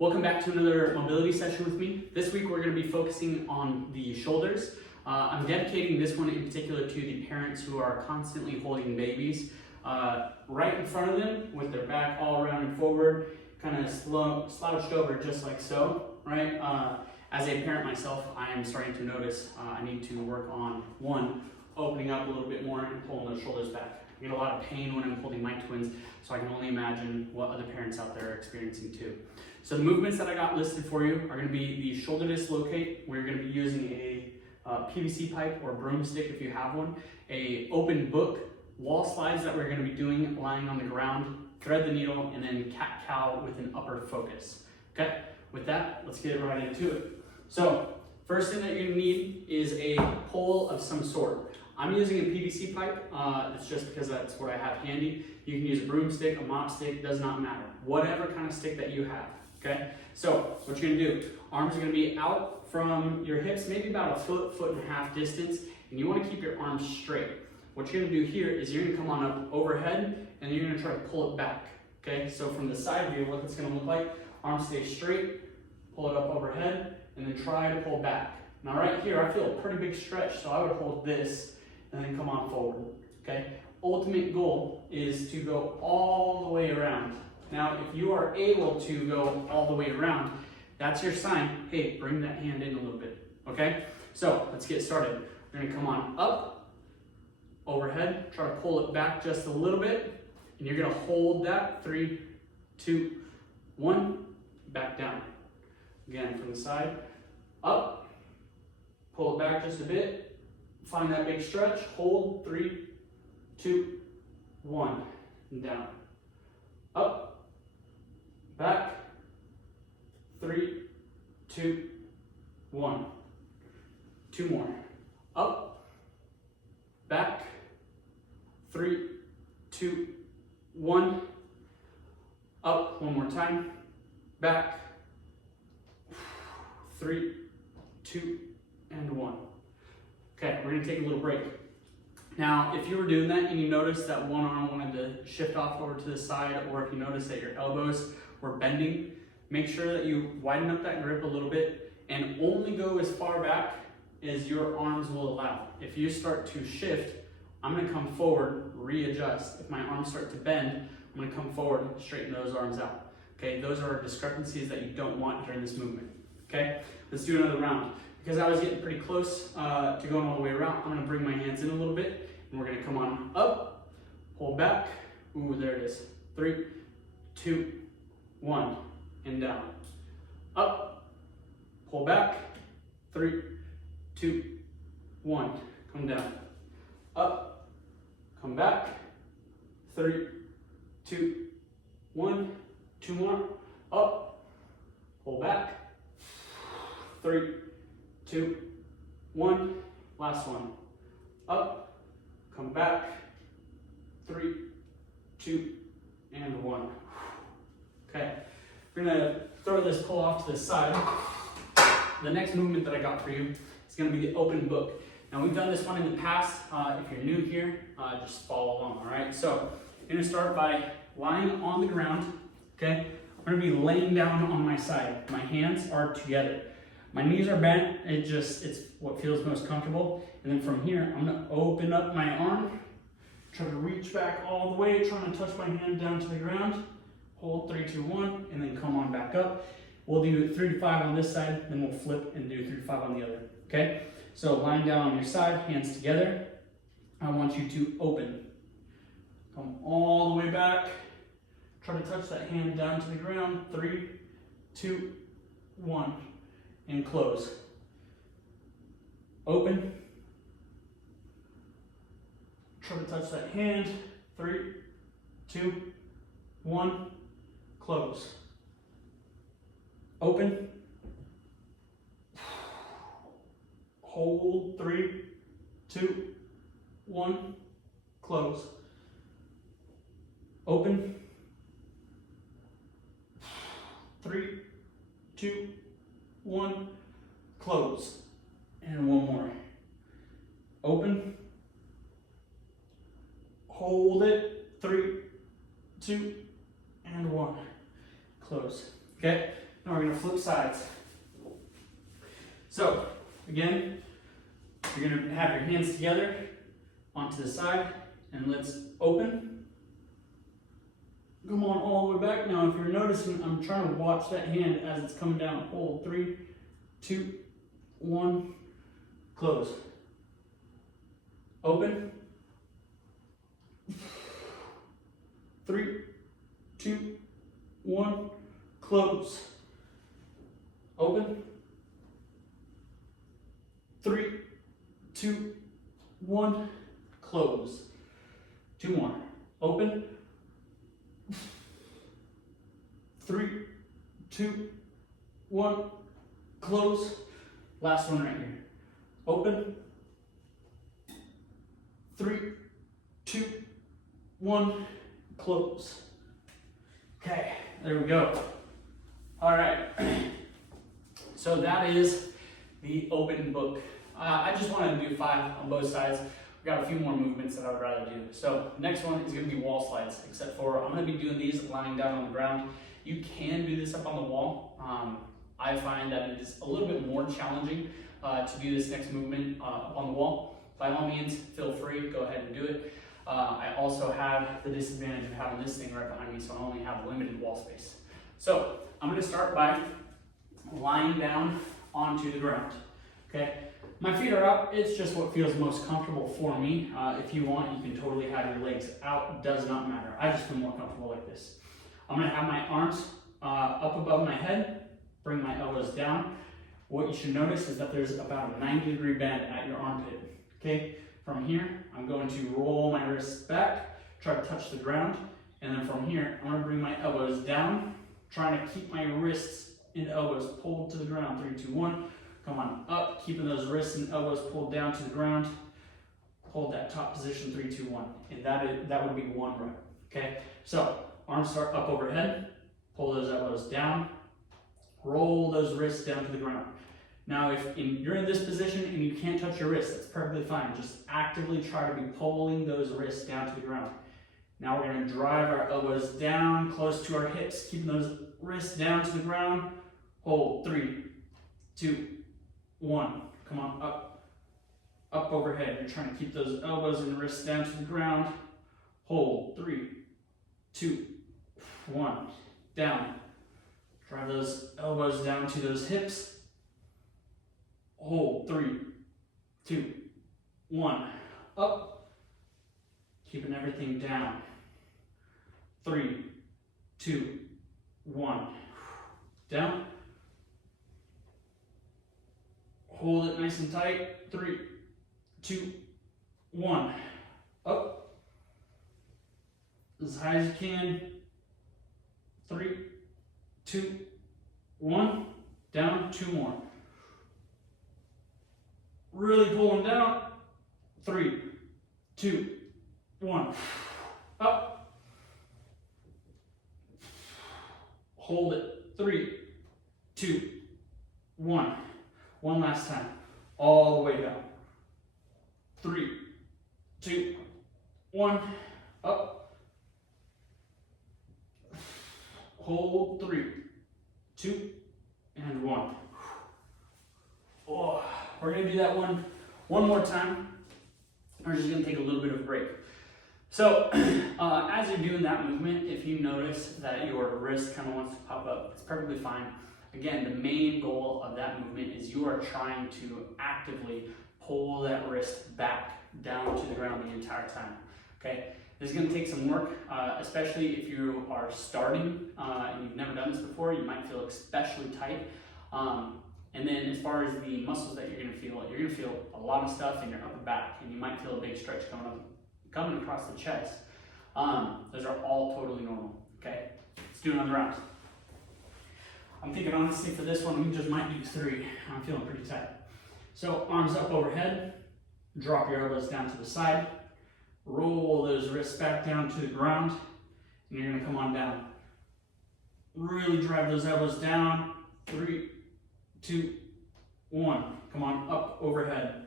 Welcome back to another mobility session with me. This week we're going to be focusing on the shoulders. I'm dedicating this one in particular to the parents who are constantly holding babies right in front of them with their back all around and forward, kind of slouched over just like so, right? As a parent myself, I am starting to notice I need to work on, one, opening up a little bit more and pulling those shoulders back. I get a lot of pain when I'm holding my twins, so I can only imagine what other parents out there are experiencing too. So the movements that I got listed for you are going to be the shoulder dislocate. We're going to be using a PVC pipe or broomstick if you have one, a open book, wall slides that we're going to be doing lying on the ground, thread the needle, and then cat-cow with an upper focus. Okay, with that, let's get right into it. So first thing that you're going to need is a pole of some sort. I'm using a PVC pipe, it's just because that's what I have handy. You can use a broomstick, a mop stick, does not matter. Whatever kind of stick that you have, okay? So what you're gonna do, arms are gonna be out from your hips, maybe about a foot, foot and a half distance, and you wanna keep your arms straight. What you're gonna do here is you're gonna come on up overhead, and you're gonna try to pull it back, okay? So from the side view, what it's gonna look like, arms stay straight, pull it up overhead, and then try to pull back. Now right here, I feel a pretty big stretch, so I would hold this, and then come on forward, okay? Ultimate goal is to go all the way around. Now, if you are able to go all the way around, that's your sign, hey, bring that hand in a little bit, okay? So, let's get started. We're gonna come on up, overhead, try to pull it back just a little bit, and you're gonna hold that, 3, 2, 1, back down. Again, from the side, up, pull it back just a bit, find that big stretch, hold, 3, 2, 1, and down. Up, back, 3, 2, 1. 2 more. Up, back, 3, 2, 1. Up, one more time. Back, 3, 2, and 1. Okay, we're gonna take a little break. Now, if you were doing that and you noticed that one arm wanted to shift off over to the side, or if you notice that your elbows were bending, make sure that you widen up that grip a little bit and only go as far back as your arms will allow. If you start to shift, I'm gonna come forward, readjust. If my arms start to bend, I'm gonna come forward and straighten those arms out. Okay, those are discrepancies that you don't want during this movement. Okay, let's do another round. Because I was getting pretty close to going all the way around, I'm gonna bring my hands in a little bit, and we're gonna come on up, pull back, ooh, there it is. 3, 2, 1, and down. Up, pull back, 3, 2, 1, come down. Up, come back, 3, 2, 1, 2 more. Up, pull back, 3, 2, 1, last one. Up, come back, 3, 2, and 1. Okay, we're gonna throw this pull off to the side. The next movement that I got for you is gonna be the open book. Now we've done this one in the past. If you're new here, just follow along, all right? So you're gonna start by lying on the ground, okay? I'm gonna be laying down on my side. My hands are together. My knees are bent, it's what feels most comfortable. And then from here, I'm gonna open up my arm, try to reach back all the way, trying to touch my hand down to the ground. Hold, 3, 2, 1, and then come on back up. We'll do 3 to 5 on this side, then we'll flip and do 3 to 5 on the other, okay? So lying down on your side, hands together. I want you to open. Come all the way back. Try to touch that hand down to the ground. 3, 2, 1. And close. Open. Try to touch that hand. 3, 2, 1. Close. Open. Hold. 3, 2, 1. Close. Open. 3, 2, 1, close, and one more. Open, hold it, 3, 2, and 1. Close. Okay, Now we're going to flip sides. So, again, you're going to have your hands together onto the side, and let's open. Come on all the way back. Now, if you're noticing, I'm trying to watch that hand as it's coming down. Hold, 3, 2, 1, close. Open. 3, 2, 1, close. Open. 3, 2, 1, close. 2 more. Open. 3, 2, 1, close. Last one right here. Open. 3, 2, 1, close. Okay, there we go. All right. So that is the open book. I just wanted to do 5 on both sides. We've got a few more movements that I would rather do. So next one is going to be wall slides, except for I'm going to be doing these lying down on the ground. You can do this up on the wall. I find that it is a little bit more challenging to do this next movement up on the wall. By all means, feel free, go ahead and do it. I also have the disadvantage of having this thing right behind me, so I only have limited wall space. So I'm going to start by lying down onto the ground. Okay, my feet are up. It's just what feels most comfortable for me. If you want, you can totally have your legs out. Does not matter. I just feel more comfortable like this. I'm going to have my arms up above my head. Bring my elbows down. What you should notice is that there's about a 90-degree bend at your armpit. Okay, from here, I'm going to roll my wrists back, try to touch the ground, and then from here, I'm going to bring my elbows down, trying to keep my wrists and elbows pulled to the ground. 3, 2, 1. Come on up, keeping those wrists and elbows pulled down to the ground. Hold that top position, 3, 2, 1. And that would be 1 rep. Okay, so arms start up overhead, pull those elbows down, roll those wrists down to the ground. Now, if you're in this position and you can't touch your wrists, that's perfectly fine. Just actively try to be pulling those wrists down to the ground. Now we're going to drive our elbows down close to our hips, keeping those wrists down to the ground. Hold, 3, 2, 1. Come on, up overhead. You're trying to keep those elbows and wrists down to the ground. Hold, 3, 2, 1. Down. Drive those elbows down to those hips. Hold, 3, 2, 1. Up. Keeping everything down. 3, 2, 1. Down. Hold it nice and tight. 3, 2, 1. Up. As high as you can. 3, 2, 1. Down. 2 more. Really pull them down. 3, 2, 1. Up. Hold it. 3, 2, 1. One last time. All the way down. 3, 2, 1. Up. Hold. 3, 2, and 1. Oh, we're going to do that one more time. We're just going to take a little bit of a break. So, as you're doing that movement, if you notice that your wrist kind of wants to pop up, it's perfectly fine. Again, the main goal of that movement is you are trying to actively pull that wrist back down to the ground the entire time. Okay, this is going to take some work, especially if you are starting and you've never done this before. You might feel especially tight. And then as far as the muscles that you're going to feel a lot of stuff in your upper back, and you might feel a big stretch coming across the chest. Those are all totally normal. Okay, let's do it on the ground. I'm thinking honestly for this one, we just might do 3. I'm feeling pretty tight. So arms up overhead, drop your elbows down to the side, roll those wrists back down to the ground, and you're gonna come on down. Really drive those elbows down. 3, 2, 1. Come on, up overhead.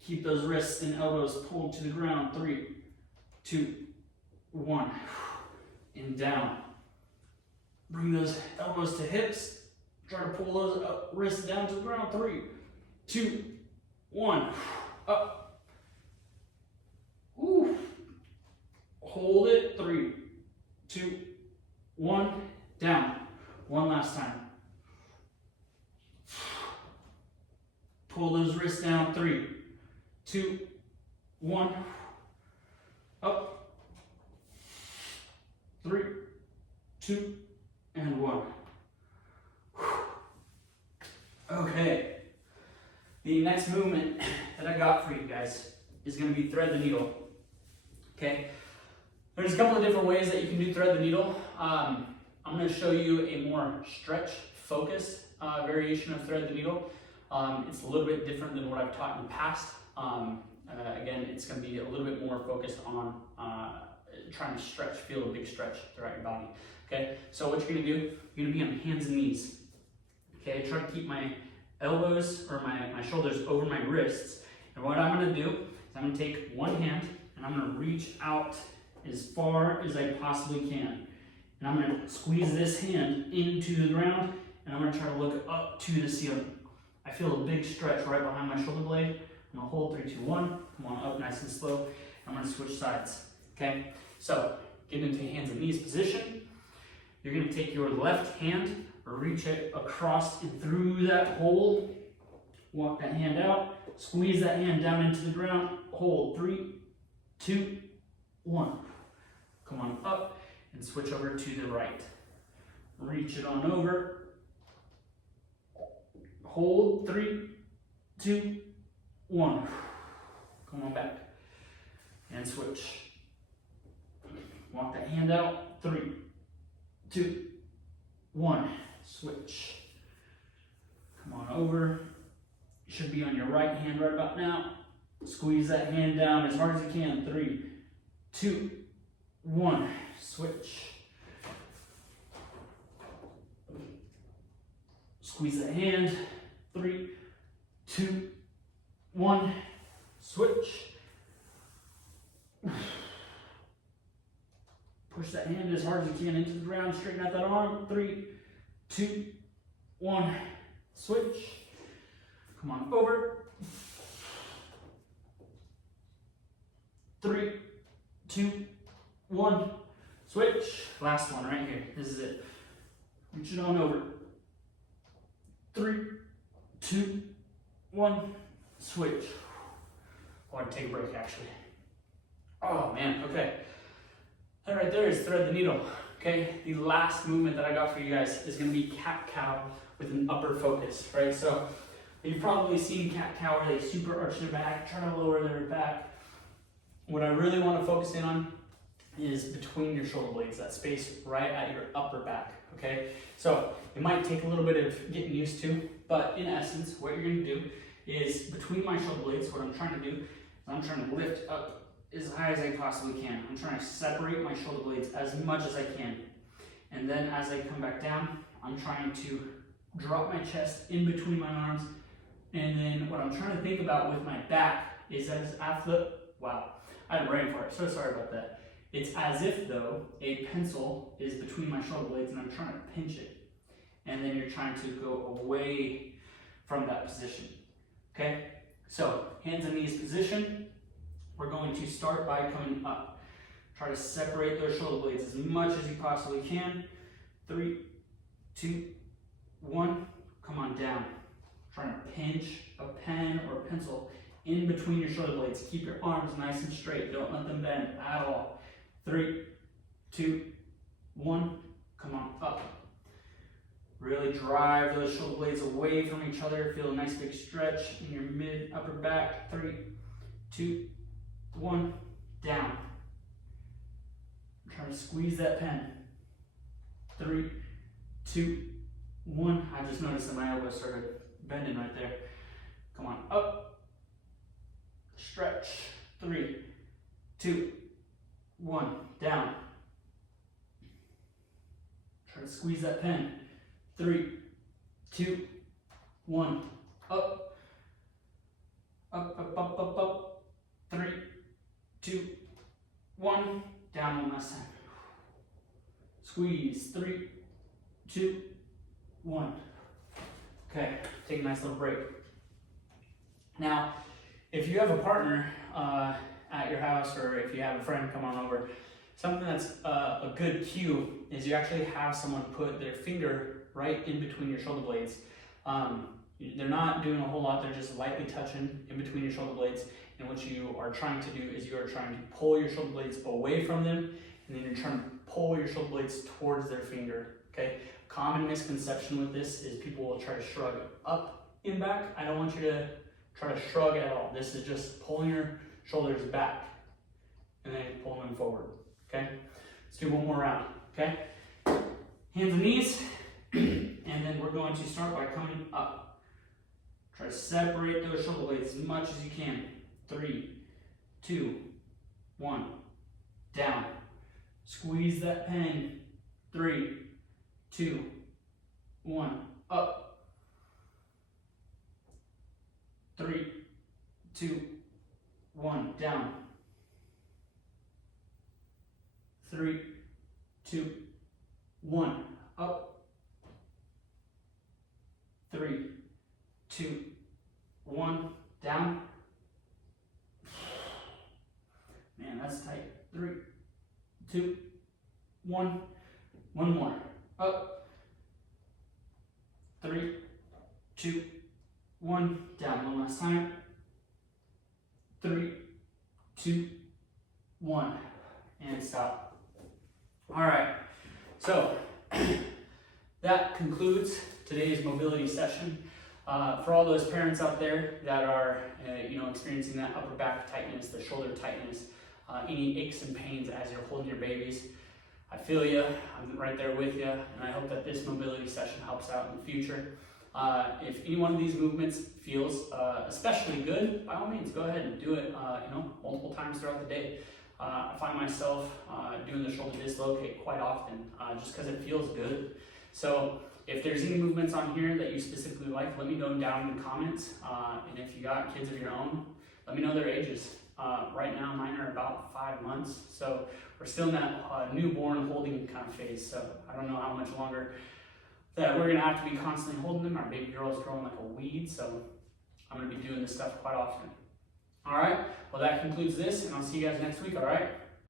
Keep those wrists and elbows pulled to the ground. 3, 2, 1. And down. Bring those elbows to hips. Try to pull those wrists down to the ground. 3, 2, 1. Up. Ooh. Hold it. 3, 2, 1. Down. One last time. Pull those wrists down. 3, 2, 1. Up. 3, 2, and 1. Okay. The next movement that I got for you guys is going to be thread the needle. Okay. There's a couple of different ways that you can do thread the needle. I'm going to show you a more stretch focused variation of thread the needle. It's a little bit different than what I've taught in the past. Again, it's going to be a little bit more focused on trying to stretch, feel a big stretch throughout your body. Okay, so what you're going to do, you're going to be on hands and knees. Okay, try to keep my elbows or my shoulders over my wrists. And what I'm going to do is I'm going to take one hand and I'm going to reach out as far as I possibly can. And I'm going to squeeze this hand into the ground and I'm going to try to look up to the ceiling. I feel a big stretch right behind my shoulder blade. I'm going to hold 3, 2, 1. Come on up nice and slow. I'm going to switch sides. Okay, so get into hands and knees position. You're going to take your left hand, reach it across and through that hole. Walk that hand out. Squeeze that hand down into the ground. Hold 3, 2, 1. Come on up and switch over to the right. Reach it on over. Hold 3, 2, 1. Come on back and switch. Walk that hand out. 3, 2, 1. Switch. Come on over. You should be on your right hand right about now. Squeeze that hand down as hard as you can. 3, 2, 1. Switch. Squeeze that hand. 3, 2, 1. Switch. Push that hand as hard as you can into the ground. Straighten out that arm. 3, 2, 1. Switch. Come on over. 3, 2, 1. Switch. Last one right here. This is it. Reach it on over. 3, 2, 1. Switch. I want to take a break actually. Oh man, okay. That right there is thread the needle. Okay, the last movement that I got for you guys is going to be cat-cow with an upper focus, right? So you've probably seen cat-cow where they super arch their back, try to lower their back. What I really want to focus in on is between your shoulder blades, that space right at your upper back, okay? So it might take a little bit of getting used to, but in essence, what you're going to do is between my shoulder blades, what I'm trying to do is I'm trying to lift up as high as I possibly can. I'm trying to separate my shoulder blades as much as I can. And then as I come back down, I'm trying to drop my chest in between my arms. And then what I'm trying to think about with my back is as after, wow, I had a brain fart, so sorry about that. It's as if though, a pencil is between my shoulder blades and I'm trying to pinch it. And then you're trying to go away from that position, okay? So, hands and knees position. We're going to start by coming up. Try to separate those shoulder blades as much as you possibly can. 3, 2, 1. Come on down. Trying to pinch a pen or a pencil in between your shoulder blades. Keep your arms nice and straight. Don't let them bend at all. 3, 2, 1. Come on up. Really drive those shoulder blades away from each other. Feel a nice big stretch in your mid upper back. 3, 2, 1, down. Try to squeeze that pen. 3, 2, 1. I just noticed that my elbow started bending right there. Come on, up. Stretch. 3, 2, 1, down. Try to squeeze that pen. 3, 2, 1, up. Up, up, up, up, up. 3, 2, 1, down one last time. Squeeze. 3, 2, 1. Okay, take a nice little break. Now, if you have a partner at your house, or if you have a friend come on over, something that's a good cue is you actually have someone put their finger right in between your shoulder blades. They're not doing a whole lot, they're just lightly touching in between your shoulder blades. And what you are trying to do is you are trying to pull your shoulder blades away from them, and then you're trying to pull your shoulder blades towards their finger, okay? Common misconception with this is people will try to shrug up and back. I don't want you to try to shrug at all. This is just pulling your shoulders back and then pulling them forward, okay? Let's do one more round, okay? Hands and knees, and then we're going to start by coming up. Try to separate those shoulder blades as much as you can. 3, 2, 1, down. Squeeze that pen. 3, 2, 1, up. 3, 2, 1, down. 3, 2, 1, up. 3, 2, 1, down. Man, that's tight. 3, 2, 1. One more. Up. 3, 2, 1. Down. One last time. 3, 2, 1. And stop. All right. So that concludes today's mobility session. For all those parents out there that are, experiencing that upper back tightness, the shoulder tightness, any aches and pains as you're holding your babies, I feel you. I'm right there with you, and I hope that this mobility session helps out in the future. If any one of these movements feels especially good, by all means, go ahead and do it. Multiple times throughout the day. I find myself doing the shoulder dislocate quite often, just because it feels good. So if there's any movements on here that you specifically like, let me know down in the comments. And if you got kids of your own, let me know their ages. Right now, mine are about 5 months, so we're still in that newborn holding kind of phase. So I don't know how much longer that we're gonna have to be constantly holding them. Our baby girl is growing like a weed, so I'm gonna be doing this stuff quite often. All right, well that concludes this, and I'll see you guys next week, all right?